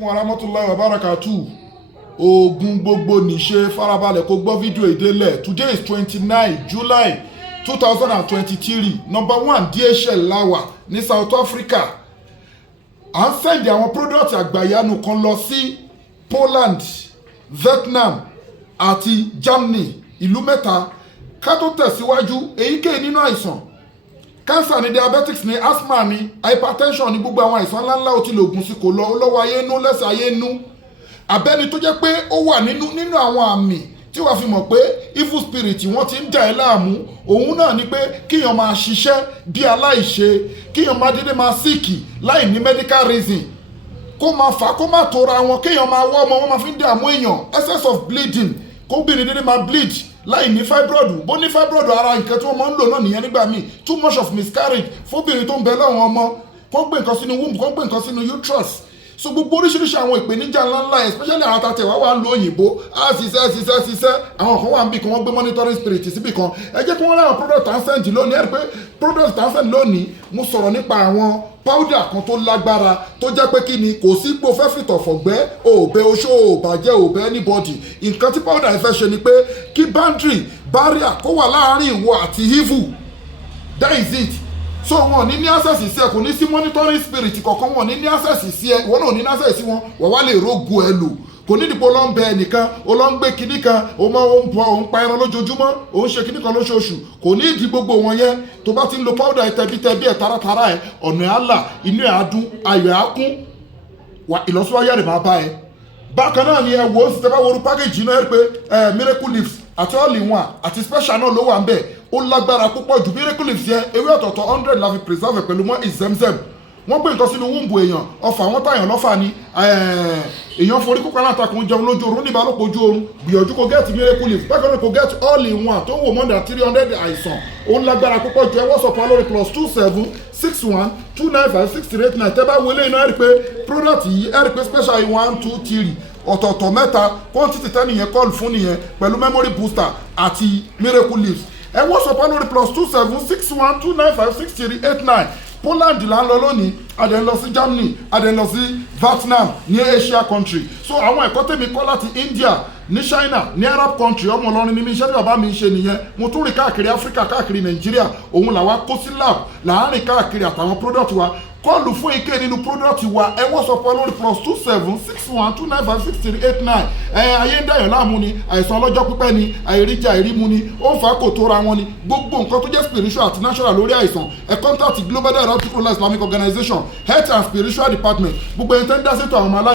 Warahmatullahi wabarakatuh. Ogun Gbogbonise farabalẹ̀ kó gbọ́ fídíò ìdélẹ̀. Today is 29 July 2023. Number 1 DHL láwà ní South Africa. À ń sẹ́ndì àwọn product àgbàyanu kan lọ sí Poland, Vietnam àti Germany, ìlú mẹ́ta. Ká tó tẹ̀síwájú, èyíkéyìí nínú àìsàn cancer ni, diabetics ni, asthma ni, hypertension ni, gbogbo àwọn àìsàn ńláńlá ó ti lè ògùn sí kò lọ olówó ayé nú lẹ́sẹ̀ ayé nú. Abẹ́ni tó jẹ́ pé ó wà nínú àwọn àmì tí wàá fi mọ̀ pé evil spirit wọ́n ti ń dà ẹ́ láàmú, òun náà ni pé kíyàn máa ṣiṣẹ́ bí aláìṣe, kíyàn máa dédé máa síìkì láì ní medical reason, kó máa fà kó máa tóra wọn, kíyàn máa wọ́ ọmọ wọn máa fi ń dààmú èèyàn, excess of bleeding, kóbìnrin dédé máa bleed láì ní fibroid. Bó ní fibroid ara nǹkan tí wọ́n máa ń lò náà nìyẹn nígbà míì, too much of miscarriage fóbìnrin tó ń bẹ lọ́wọ́ ọmọ, kó gbé nǹkan sínú womb, kó gbé nǹkan sínú uterus. So gbogbo oríṣiríṣi àwọn ìpèníjà ńláńlá especially àwọn àtàtẹ̀ wá lo òyìnbó á ṣiṣẹ́ àwọn kan wà níbì kan wọ́n gbé monitoring spirit síbì kan. Ẹ jẹ́ kí wọ́n láwọn product transcend lónìí, ẹ rí pé product transcend lónìí mo sọ̀rọ̀ nípa àwọn powder kan tó lágbára tó jẹ́ pé kí ni kò sí pé o fẹ́ fìtọ̀ fọ̀gbẹ́ òbẹ oṣó òbàjẹ́ òbẹ anybody. Nǹkan tí powder yẹn fẹ́ ṣe ni pé kí boundary barrier kó wà láàárín ìwọ àti evil, that is it. So wọn ní access sí ẹ, kò ní sí monitoring spirit kankan, wọn ní access sí ẹ, wọn náà ní access sí wọn, wọ́n wá lè rógo ẹ lò. Kò ní dìbò lọ́n bẹ ẹnìkan, ó lọ́n gbé kinní kan, ó ń pa ẹran lójoojúmọ́, ó ń ṣe kinní kan lóṣooṣù. Kò ní ìdí gbogbo wọn yẹn. Tó bá ti ń lo powder tẹbítẹbí ẹ taratara ẹ, ọ̀nà ẹ̀ á là, inú ẹ̀ á dún, ayọ̀ ẹ̀ á kún, ìlọsíwájú rẹ̀ máa bá ẹ. Bákan náà ni ẹ wo sì tẹ́ bá wo package náà ẹ pé miracle leaves àti all in one àti special náà ló wà ń bẹ̀. Ó lágbára púpọ̀ jù. Miracle leaves yẹn ewé ọ̀tọ̀ọ̀tọ̀ 100 la fi preserve pẹ̀lú mọ́ ìzẹ́mzẹ́m. Wọ́n gbé nǹkan sínú wúńbù èèyàn, ọfà wọn tàyàn lọ́fà ni, èèyàn forí kókó alátakùn jẹun lójú oorun, níbàálòpọ̀ ojú oorun, gbìyànjú kó get miracle leaves. Bákan náà kó get all in one tó ń wò more than 300 àìsàn. Ó lágbára púpọ̀ jù. Ẹ WhatsApp wa lórí +27 61 295 6389. Tẹ́ bá wọlé iná ẹ rí pé product yìí ẹ rí pé special 1 2 3 ọ̀tọ̀ọ̀tọ̀ mẹ́ta quantity tẹ́nìyẹn call fún nìyẹn pẹ̀lú memory booster àti miracle leaves. Ẹ WhatsApp wa lórí +27 61 295 6389. Poland là ń lọ lónìí, a dẹ̀ ń lọ sí Germany, a dẹ̀ ń lọ sí Vietnam ní Asia country. So àwọn ẹ̀kọ́ tèmi kọ́ láti India, ní China, ní Arab country, ọmọ Ìlọrin ní mi iṣẹ́ tí bàbá mi ń ṣe nìyẹn. Mo tún rìn káàkiri Africa, káàkiri Nigeria, òun làwa kó sí lab láàárín káàkiri àtàwọn product wa. Kọ́ọ̀lù fún ike nínú product wa ẹ WhatsApp wa lórí +27 61 295 6389. Ayé ń dàyàn láàmú ni, àìsàn ọlọ́jọ́ pípẹ́ ni, àìríjà àìrímu ni, ó ń fa kò tóra wọn ni, gbogbo nǹkan tó jẹ́ spiritual àti natural lórí àìsàn ẹ contact Global Islamic Organization Health and Spiritual Department. Gbogbo ẹni tẹ́ ń dá sétò àwọn ọmọ